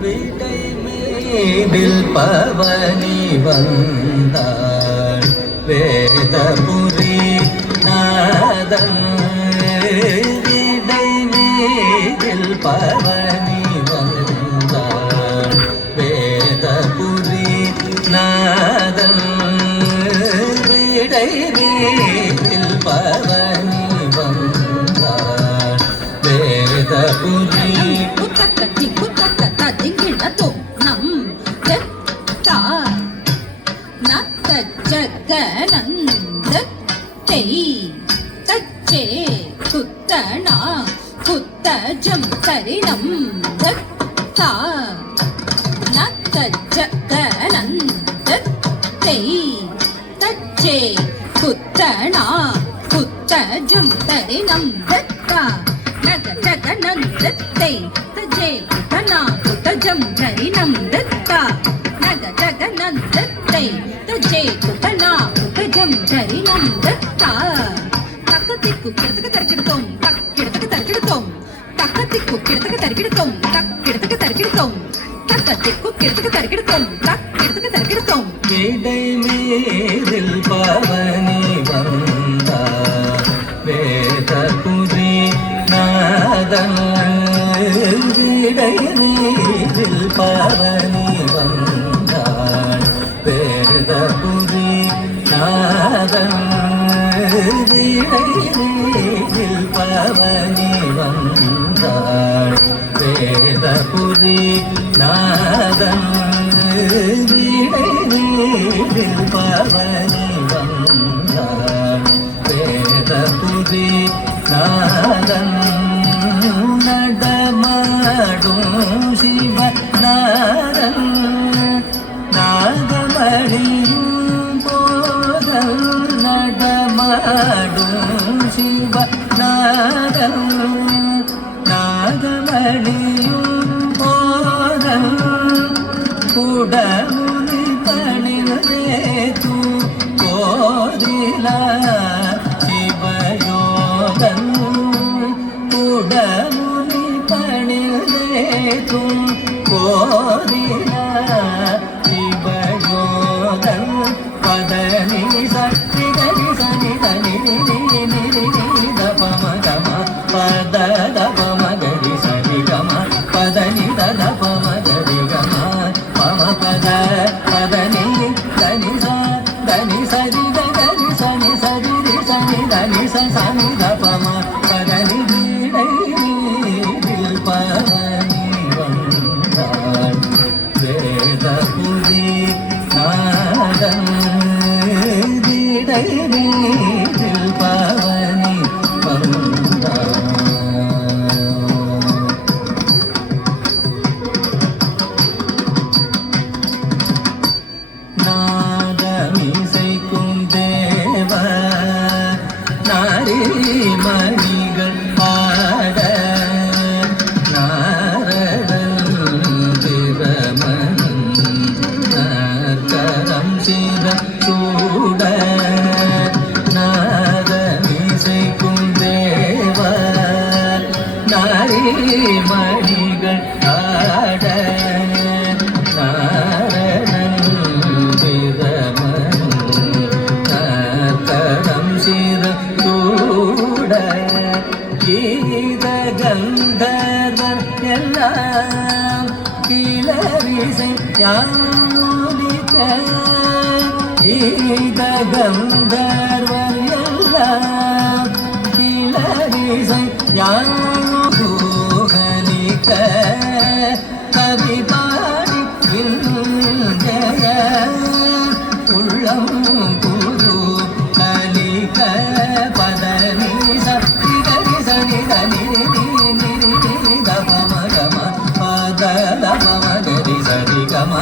விடை மீதில் பவனி வந்தாள் வேதபுரி நாதன் விடை மீதில் பவனி வந்தாள் வேதபுரி நாதன் விடை மீதில் பவனி வந்தாள் வேதபுரி ஜகநந்தத்தை தச்சே குத்தனா குத்தஜம் கரிணம் தத்தா நத்த ஜகநந்தத்தை தச்சே குத்தனா குத்தஜம் கரிணம் தத்தா நக ஜகநந்தத்தை தச்சே குத்தனா குத்தஜம் கரிணம் தத்தா நக ஜகநந்தத்தை தச்சே குத்தனா குத்தஜம் கரிணம் தத்தா தக்கத்திக்கு கிடத்துக்கு தரிக்கிடுத்தோம் தக்கிடத்துக்கு தரிக்கிடுத்தோம் தக்கத்திக்கு கிடத்துக்கு தரிக்கிடுத்தோம் தக்கிடத்துக்கு தரிக்கிடுத்தோம் தக்கத்திக்கு கிடத்துக்கு தரிக்கிடுத்தோம் தக்கிடத்துக்கு தரிக்கிடுத்தோம் விடை மீதில் பவனி வந்தாள் வேதபுரி நாதன் விடை மீதில் பவனி வந்தாள் வேதபுரி நாதன் விடை மீதில் பவனி வந்தாள் வேதபுரி நாதன் விடை மீதில் பவனி வந்தாள் வேதபுரி நாதன் நடமாடும் சிவ நாதன் நாகமணியும் போதல் நடமாடும் சிவ நாதன் நாகமணியும் போதல் குடமுனி பணிந்தேது கோதிலா சிவயோகன் குடமுனி பணிந்தேது கோதிலா சிவயோகன் பதனி சக்தி தனி சனி தனி தபம கம பத தபம கரி சரி கம பதனி தபம கரி கம பம பத பதனி தனி தனி சரி தனி சனி சரி சனி தனி சனி தபம பதனி விடை மீதில் பவனி வந்தாள் வேதபுரி நாதன் விடை மீதில் பவனி வந்தாள் நாதமிசைக்கும் தேவ நாரிமணிகள் பாட நாரதன் பிரமன் நாற்கரம் சிர சூட நாதமிசைக்கும் தேவ நாரிமணிகள் பாட நாரதன் பிரமன் நாற்கரம் சிர சூட கீத கந்தர்வர் எல்லாம் கிளரிசை யாமுடிக்க கீத கந்தர்வர் எல்லாம் கிளரிசை யாமுகலிக்க கவி பாடி விஞ்சய உள்ளம் புது கலிக்க பதனி சக்தி கரி சனி தனி தபம கம பத தபம கரி சரி கம